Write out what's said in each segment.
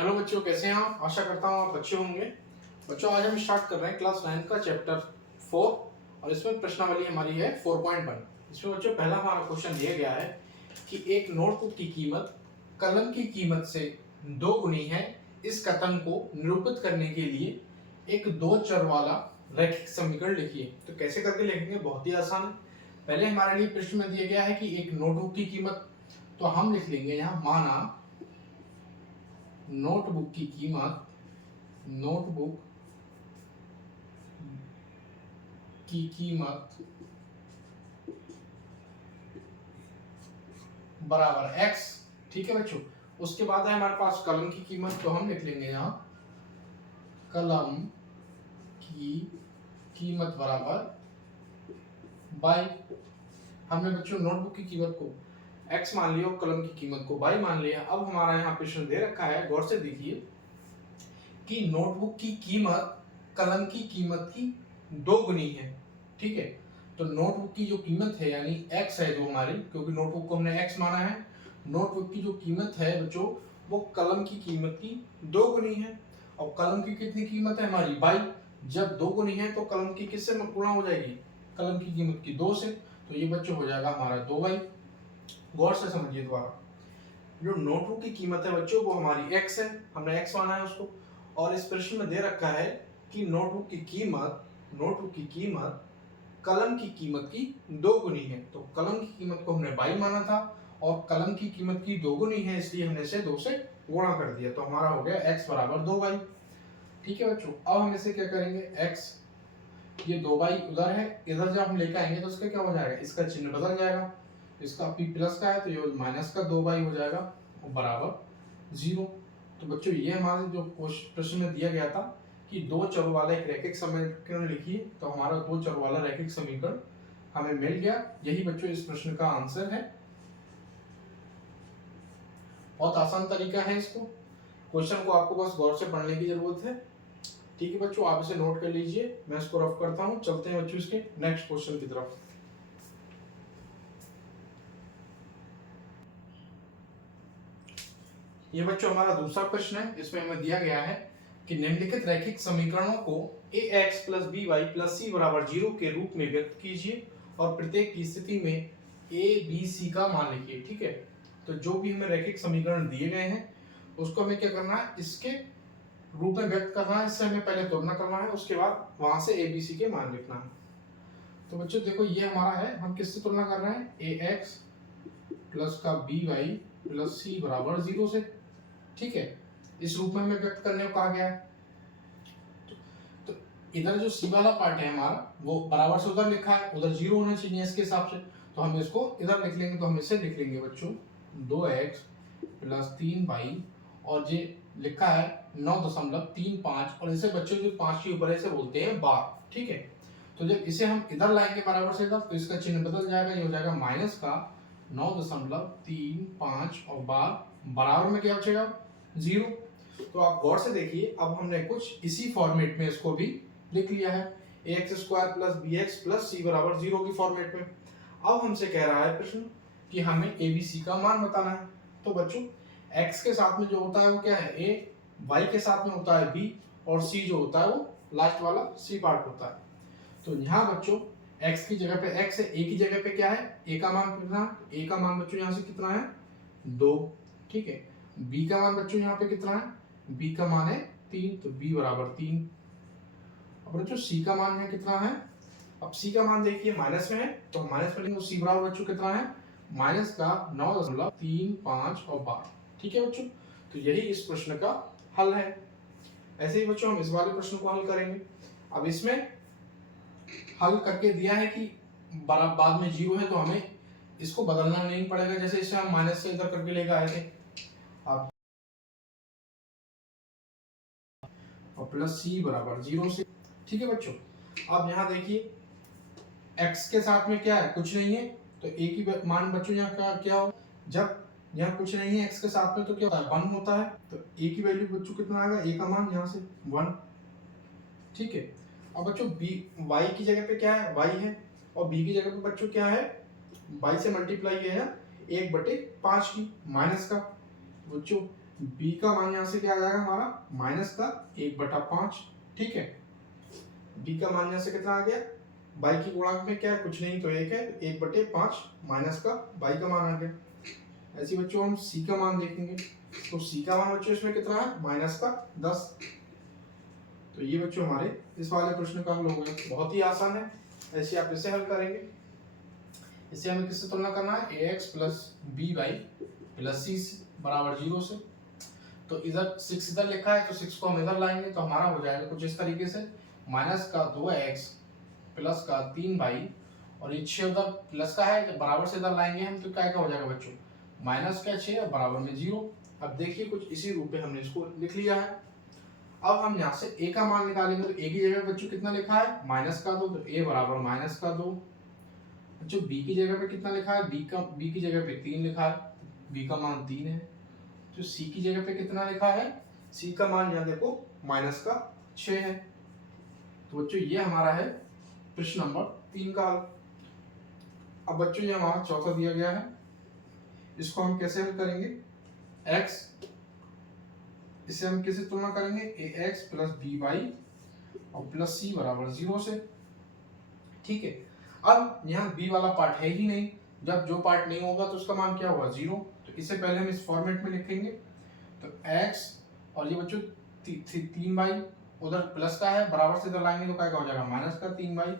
Hello बच्चों, कैसे हैं आप? आशा करता हूँ आप अच्छे होंगे। बच्चों, आज हम स्टार्ट कर रहे हैं क्लास 9 का चैप्टर 4 और इसमें प्रश्नावली हमारी है 4.1। इसमें बच्चों पहला हमारा क्वेश्चन दिया गया है कि एक नोटबुक की कीमत कलम की कीमत से 2 गुनी है। इस कथन को निरूपित करने के लिए एक 2 चर वाला रैखिक समीकरण लिखिए। तो कैसे करके लिखेंगे? बहुत ही आसान है। पहले हमारे लिए प्रश्न में दिया गया है कि एक नोटबुक की कीमत, तो हम लिख लेंगे यहाँ माना नोटबुक की कीमत बराबर x। ठीक है बच्चों। उसके बाद है हमारे पास कलम की कीमत, तो हम लिख लेंगे यहाँ कलम की कीमत बराबर बाई। हमने बच्चों नोटबुक की कीमत को x मान लिया और कलम की कीमत को y मान लिया। अब हमारा यहाँ प्रश्न दे रखा है, गौर से देखिए कि नोटबुक की कीमत कलम की कीमत की 2 गुनी है। ठीक है, तो नोटबुक की जो कीमत है यानी x है जो हमारी, क्योंकि नोटबुक को हमने x माना है, नोटबुक की जो कीमत है बच्चों वो कलम की कीमत की 2 गुनी है। और कलम की कितनी कीमत है हमारी? 22। जब 2 गुनी है तो कलम की किससे गुणा हो जाएगी? कलम की कीमत की 2 से। तो ये बच्चों हो जाएगा हमारा 2y। गौर से समझिए दोबारा, जो नोटबुक की कीमत है बच्चों वो हमारी x है, हमने x माना है उसको। और इस प्रश्न में दे रखा है कि नोटबुक की कीमत कलम की कीमत की 2 गुनी है। तो कलम की कीमत को हमने 22 माना था और कलम की कीमत की 2 गुनी है, इसलिए हमने इसे 2 से गुणा कर दिया। तो हमारा हो गया x बराबर 2y। ठीक है बच्चों, अब हम इसे क्या करेंगे? x, ये 2y उधर है, इधर जब हम लेकर आएंगे तो इसका क्या हो जाएगा? इसका चिन्ह बदल जाएगा। इसका p प्लस का है तो ये माइनस का 2y हो जाएगा और बराबर 0। तो बच्चों ये हमारे जो प्रश्न में दिया गया था कि 2 चरों वाला एक रैखिक समीकरण लिखिए, तो हमारा 2 चरों वाला रैखिक समीकरण हमें मिल गया। यही बच्चों इस प्रश्न का आंसर है। बहुत आसान तरीका है, इसको क्वेश्चन को आपको बस गौर से पढ़ने की जरूरत है। ठीक है बच्चों, आप इसे नोट कर लीजिए, मैं इसको रफ करता हूँ। चलते हैं बच्चों इसके नेक्स्ट क्वेश्चन की तरफ। ये बच्चों हमारा दूसरा प्रश्न है। इसमें हमें दिया गया है कि निम्नलिखित रैखिक समीकरणों को ax plus B Y plus C बराबर 0 के रूप में व्यक्त कीजिए और प्रत्येक की स्थिति में a b c का मान लिखिए। ठीक है, तो जो भी हमें रैखिक समीकरण दिए गए हैं उसको हमें क्या करना है? इसके रूप में व्यक्त करना है। इससे हमें पहले तुलना करना है, उसके बाद वहां से a b c के मान लिखना है। तो बच्चों देखो ये हमारा है, हम किससे तुलना कर रहे हैं? ax प्लस का बी वाई प्लस सी बराबर 0 से। ठीक है, इस रूप में हमें व्यक्त करने को कहा गया है। तो इधर जो सी वाला पार्ट है हमारा वो बराबर से उधर लिखा है, उधर 0 होना चाहिए इसके हिसाब से, तो हम इसको इधर लिख लेंगे। तो हम इसे लिख लेंगे बच्चों 2x प्लस 3y और ये लिखा है 9.35 और इसे बच्चों जो 5 के ऊपर इसे बोलते हैं बार। ठीक है, तो जब इसे हम इधर लाएंगे बराबर से इधर, तो इसका चिन्ह बदल जाएगा, ये हो जाएगा माइनस का 9.35 और बार बराबर में क्या बचेगा? 0। तो आप गौर से देखिए, अब हमने कुछ इसी फॉर्मेट में इसको भी लिख लिया है, ax square plus bx plus c बराबर 0 की फॉर्मेट में। अब हमसे कह रहा है प्रश्न कि हमें abc का मान बताना है। तो बच्चों x के साथ में जो होता है वो क्या है? a, y के साथ में होता है b और c जो होता है वो लास्ट वाला c पार्ट होता है। तो यहाँ बच्चों x की जगह पे x है, a की जगह पे क्या है? a का मान कितना? a का मान बच्चों यहाँ से कितना है? 2। ठीक है, b का मान बच्चों यहाँ पे कितना है? b का मान है 3, तो b बराबर 3। अब बच्चों c का मान है कितना है? अब c का मान देखिए माइनस में है, तो माइनस में लेंगे, c बराबर बच्चों कितना है? माइनस का 9.35 और 12। ठीक है बच्चों, तो यही इस प्रश्न का हल है। ऐसे ही बच्चों हम इस वाले प्रश्न को हल करेंगे। अब इसमें हल करके दिया है कि बाद में 0 है, तो हमें इसको बदलना नहीं पड़ेगा, जैसे इसे हम माइनस से इधर करके लेकर आए थे। अब और प्लस c बराबर 0 से। ठीक है बच्चों, अब यहाँ देखिए x के साथ में क्या है? कुछ नहीं है, तो a की मान बच्चों यहाँ क्या हो? जब यहाँ कुछ नहीं है x के साथ में तो क्या होता है? 1 होता है। तो a की वैल्यू बच्चों कितना आएगा? a का मान यहाँ से 1। ठीक है, अब बच्चों y की जगह पे क्या है? y है, और b की जगह पे बच्चों क्या है? y से मल्टीप्लाई है 1/5 की माइनस का। बच्चों b का मान यहाँ से क्या आ जाएगा हमारा माइनस का 1/5, ठीक है। b का मान यहाँ से कितना आ गया, बाई की गुणांक में क्या है, कुछ नहीं तो 1 है, 1/5 माइनस का बाई का मान आ गया। ऐसे बच्चों हम c का मान देखेंगे, तो c का मान बच्चों इसमें कितना है, माइनस का 10। तो ये बच्चों हमारे इस वाले प्रश्न का हल हो गया। बहुत ही आसान है, ऐसे आप इसे हल करेंगे। इसे हमें किससे तुलना करना है, ax plus B Y plus C बराबर 0 से। तो इधर 6 इधर लिखा है, तो 6 को हम इधर लाएंगे तो हमारा हो जाएगा कुछ इस तरीके से, माइनस का 2x प्लस का 3y, और ये 6 उधर प्लस का है, बराबर से इधर लाएंगे हम तो क्या क्या हो जाएगा बच्चों, माइनस का 6 और बराबर में 0। अब देखिए कुछ इसी रूप में हमने इसको लिख लिया है। अब हम यहाँ से a का मान निकालेंगे, तो a की जगह बच्चों कितना लिखा है, माइनस का 2, तो a बराबर माइनस का 2। बच्चों b की जगह पे कितना लिखा है, b की जगह पे 3 लिखा है, b का मान 3 है। जो c की जगह पे कितना लिखा है, c का मान यहाँ देखो माइनस का 6 है। तो बच्चों ये हमारा है प्रश्न नंबर 3 का हल। अब बच्चों ये हमारा चौथा दिया गया है, इसको हम कैसे हल करेंगे, x, इसे हम किससे तुलना करेंगे, ax प्लस बी वाई और प्लस सी बराबर 0 से, ठीक है। अब यहाँ b वाला पार्ट है ही नहीं, जब जो पार्ट नहीं होगा तो उसका मान क्या होगा, 0। तो इसे पहले हम इस फॉर्मेट में लिखेंगे, तो x और ये बच्चों 3y उधर प्लस का है, बराबर से इधर लाएंगे तो क्या हो जाएगा, माइनस का 3y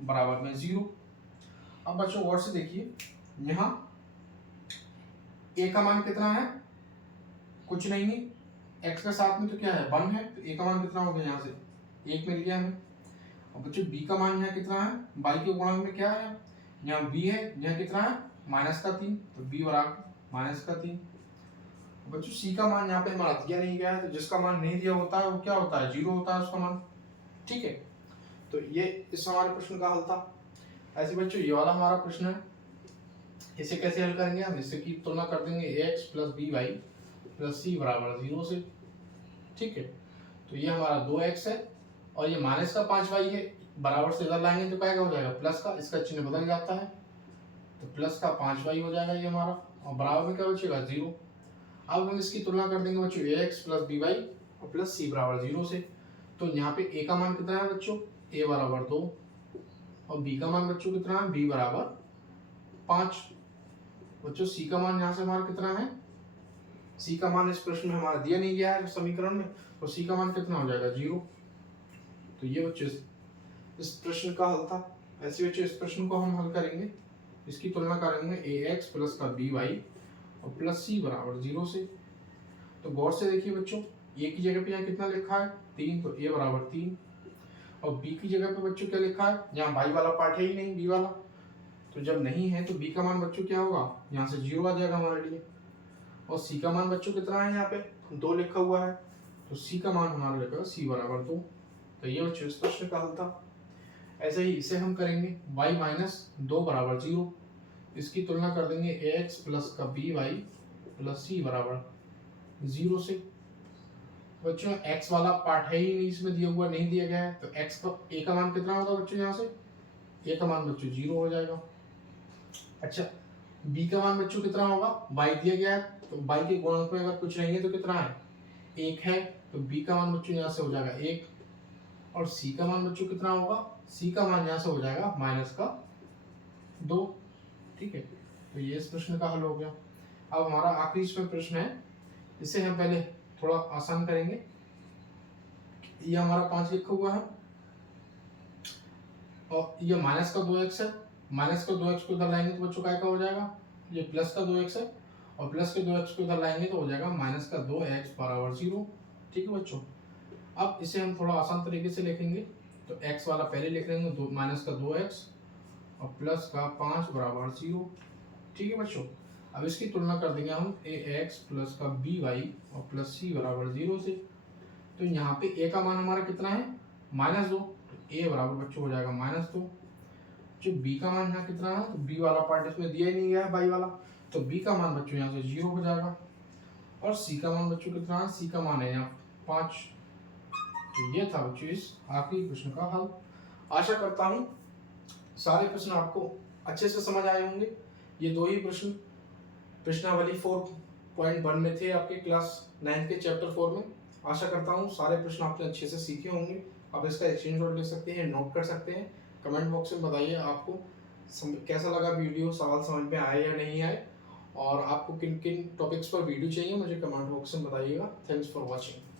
बराबर में 0। अब बच्चों गौर से देखिए, यहाँ a का मान कितना है, कुछ नहीं है, x के साथ में तो क्या है 1 है, तो a का मान कितना हो गया, यहाँ से 1 मिल गया हमें। अब बच्चों b का मान यहाँ कितना है, बाई के गुणांक में क्या है, यहाँ b है, यहाँ कितना है माइनस का 3, तो b बराबर माइनस का 3। बच्चों c का मान यहाँ पे हमारा दिया नहीं गया है, तो जिसका मान नहीं दिया होता है वो क्या होता है, 0 होता है उसका मान, ठीक है। तो ये इस हमारे प्रश्न का हल था। ऐसे बच्चों ये वाला हमारा प्रश्न है, इसे कैसे हल करेंगे हम, इससे की तुलना कर देंगे ax plus B Y plus C बराबर 0 से, ठीक है। तो ये हमारा 2x है और ये माइनस का 5y है, बराबर से इधर लाएंगे तो क्या हो जाएगा, प्लस का, इसका चिन्ह बदल जाता है, तो प्लस का 5y हो जाएगा ये हमारा, और बराबर में क्या बचेगा 0। अब हम इसकी तुलना कर देंगे बच्चों ax प्लस बी वाई और प्लस सी बराबर 0 से। तो यहाँ पे a का मान कितना है बच्चों, a बराबर 2, और b का मान बच्चों कितना है, b बराबर 5। बच्चों c का मान यहाँ से हमारा कितना है, c का मान इस प्रश्न में हमारा दिया नहीं गया है समीकरण में, तो c का मान कितना हो जाएगा, 0। तो ये बच्चों इस प्रश्न का हल था। ऐसे बच्चों इस प्रश्न को हम हल करेंगे, इसकी तुलना करेंगे ax प्लस का बी वाई और प्लस सी बराबर 0 से। तो गौर से देखिए बच्चों, a की जगह पे यहाँ कितना लिखा है 3, तो a बराबर 3, और b की जगह पे बच्चों क्या लिखा है, यहाँ बाई वाला पार्ट है ही नहीं, b वाला, तो जब नहीं है तो b का मान बच्चों क्या होगा, यहाँ से 0 आ जाएगा हमारे लिए। और c का मान बच्चों कितना है, यहाँ पे 2 लिखा हुआ है, तो c का मान हमारा लिखा c बराबर 2। तो ये बच्चों इस प्रश्न का हल था। ऐसे ही इसे हम करेंगे y माइनस 2 बराबर 0, इसकी तुलना कर देंगे ax प्लस का बी वाई प्लस सी बराबर 0 से। बच्चों x वाला पार्ट है ही नहीं, इसमें दिया हुआ नहीं दिया गया है, तो x का a का मान कितना होगा बच्चों, यहाँ से a का मान बच्चों 0 हो जाएगा। अच्छा b का मान बच्चों कितना होगा, y दिया गया है, तो y के गुणांक में अगर कुछ नहीं है तो कितना है, 1 है, तो b का मान बच्चों यहाँ से हो जाएगा 1, और c का मान बच्चों कितना होगा, c का मान यहाँ से हो जाएगा माइनस का 2, ठीक है। तो ये इस प्रश्न का हल हो गया। अब हमारा आखिरी इसमें प्रश्न है, इसे हम पहले थोड़ा आसान करेंगे। ये हमारा 5 लिखा हुआ है और ये माइनस का 2x है, माइनस का 2x को इधर लाएंगे तो बच्चों क्या हो जाएगा, ये प्लस का 2x है, और प्लस के 2x को इधर लाएंगे तो हो जाएगा माइनस का 2x बराबर 0, ठीक है बच्चों। अब इसे हम थोड़ा आसान तरीके से लिखेंगे, तो x वाला पहले लिख लेंगे, माइनस का 2x और प्लस का 5 बराबर 0, ठीक है बच्चों। अब इसकी तुलना कर देंगे हम ax प्लस का बी वाई और प्लस सी बराबर 0 से। तो यहाँ पे a का मान हमारा कितना है, -2, तो a बराबर बच्चों हो जाएगा -2। जो b का मान यहाँ कितना है, तो b वाला पार्ट इसमें दिया ही नहीं गया है बाई वाला, तो b का मान बच्चों यहाँ से 0 हो जाएगा। और c का मान बच्चों कितना है, c का मान है यहाँ 5। तो ये था बच्चों इस आखिरी प्रश्न का हल। आशा करता हूँ सारे प्रश्न आपको अच्छे से समझ आए होंगे। ये 2 ही प्रश्न प्रश्नावली 4 8.1 में थे आपके क्लास 9 के चैप्टर 4 में। आशा करता हूँ सारे प्रश्न आपने अच्छे से सीखे होंगे। आप इसका स्क्रीनशॉट ले सकते हैं, नोट कर सकते हैं। कमेंट बॉक्स में बताइए आपको कैसा लगा वीडियो, सवाल समझ में आए या नहीं आए, और आपको किन किन टॉपिक्स पर वीडियो चाहिए मुझे कमेंट बॉक्स में बताइएगा। Thanks for watching.